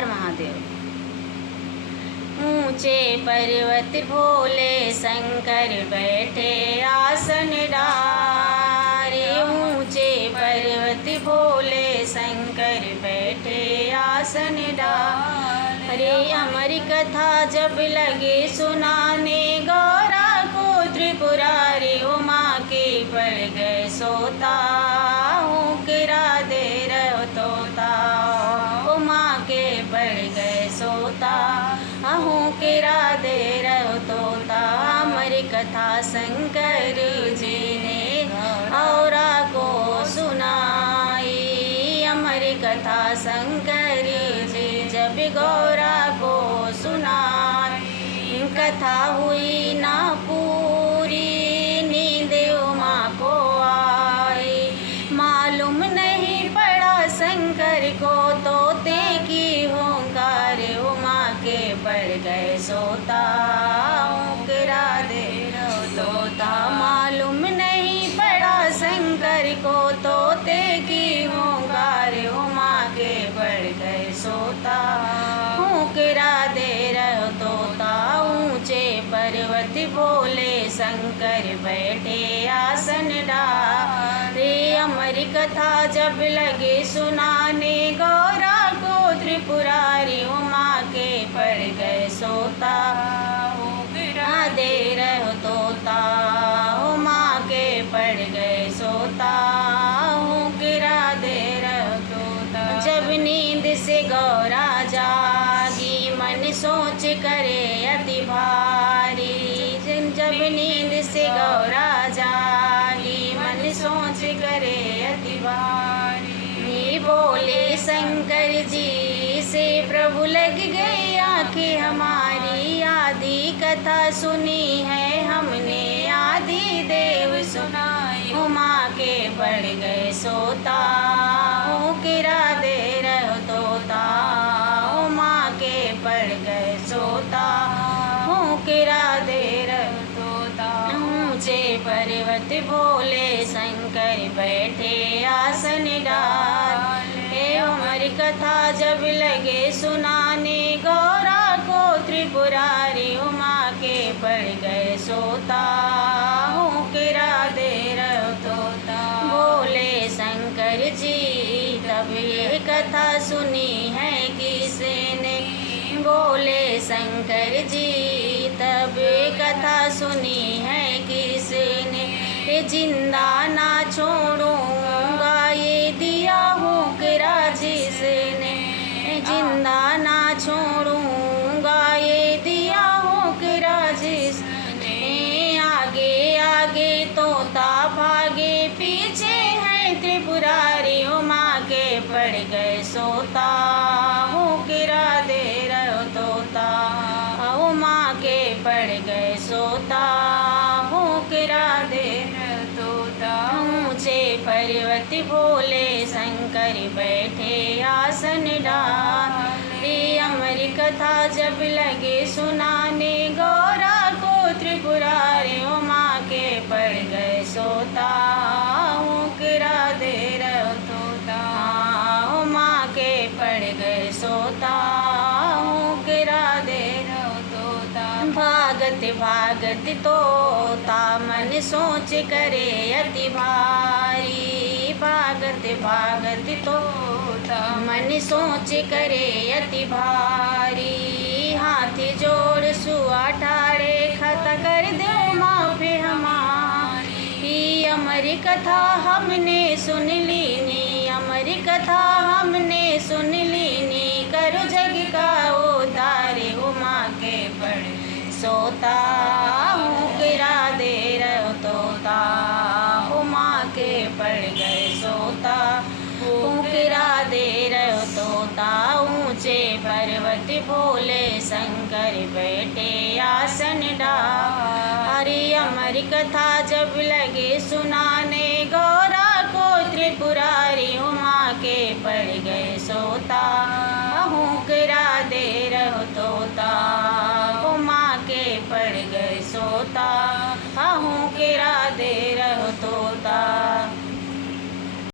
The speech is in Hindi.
हर महादेव। ऊंचे पर्वत भोले शंकर बैठे आसन डारे। ऊंचे पर्वत भोले शंकर बैठे आसन डारे। अमर कथा जब लगे सुनाने गौरा को त्रिपुरारी उमा के पड़ गए सोता। ऊकरा दे रहो तोता उमा के पड़ गए सोता। ऊकरा दे रहो तोता। अमर कथा शंकर जी ने औरा को सुनाई। अमर कथा शंकर जी जब गौरा को सुनाई। कथा हुई ना पूरी नींद उमा को आई। मालूम नहीं पड़ा शंकर को तोते की होंकार उमा के पड़ गए सोता। ऊकरा दे रहो तोता। मालूम नहीं पड़ा शंकर को तोते की होंकार उमा के पड़ गए सोता। ऊकरा दे रहो तोता। ऊंचे पर्वत भोले शंकर बैठे आसन डारे। अमर कथा जब लगे सुनाने गौरा को त्रिपुरारी उमा के पड़ गए सोता। ऊकरा दे रहो तोता उमा के पड़ गए सोता। ऊकरा दे रहो तोता। जब नींद से गौरा जागी मन सोच करे अति भारी। जब नींद से गौरा जागी मन सोच करे अति भारी। बोले शंकर जी से प्रभु लग गई आंखें हमारी। आदि कथा सुनी है हमने आदि देव सुनाई। उमा के पड़ गए सोता। ऊकरा दे रहो तोता उमा के पड़ गए सोता। ऊकरा दे रहो तोता। ऊंचे पर्वत भोले शंकर बैठे आसन डाले। अमर कथा जब लगे सुनाने गौरा को त्रिपुरारी उमा के पड़ गए सोता। ऊकरा दे रहो तोता। बोले शंकर जी तब ये कथा सुनी है किसने। बोले शंकर जी तब कथा सुनी है किसने। जिंदा ना छोड़ूंगा ये दिया ऊकरा जिसने। जिंदा ना छोड़ूंगा ये दिया ऊकरा जिसने। आगे आगे तोता भागे पीछे है त्रिपुरारी उमा के पड़ गए सोता। ऊकरा दे रहो तोता उमा के पड़ गए सोता। ऊकरा दे रहो तोता। ऊंचे पर्वत भोले शंकर बैठे आसन डाले। अमर कथा जब लगे सुनाने गौरा को त्रिपुरारी उमा के पड़ गए सोता। ऊकरा दे रहो तोता उमा के पड़ गए सोता। ऊकरा दे रहो तोता। भागत भागत तोता मन सोच करे अति भारी। भागत भागत तोता मन सोच करे अति भारी। हाथ जोड़ सुआ ठाड़े खता कर दे माफी हमारी। अमर कथा हमने सुन लीनी। अमर कथा हमने सुन लीनी। करो जग का उद्धार उमा के पड़ सोता। ऊकरा दे रहो तोता उमा के पड़ गए सोता। ऊकरा दे रहो तोता। ऊंचे पर्वत भोले शंकर बैठे आसन डारे। अमर कथा जब लगे सुनाने गौरा को त्रिपुरारी उमा के पड़ गए सोता।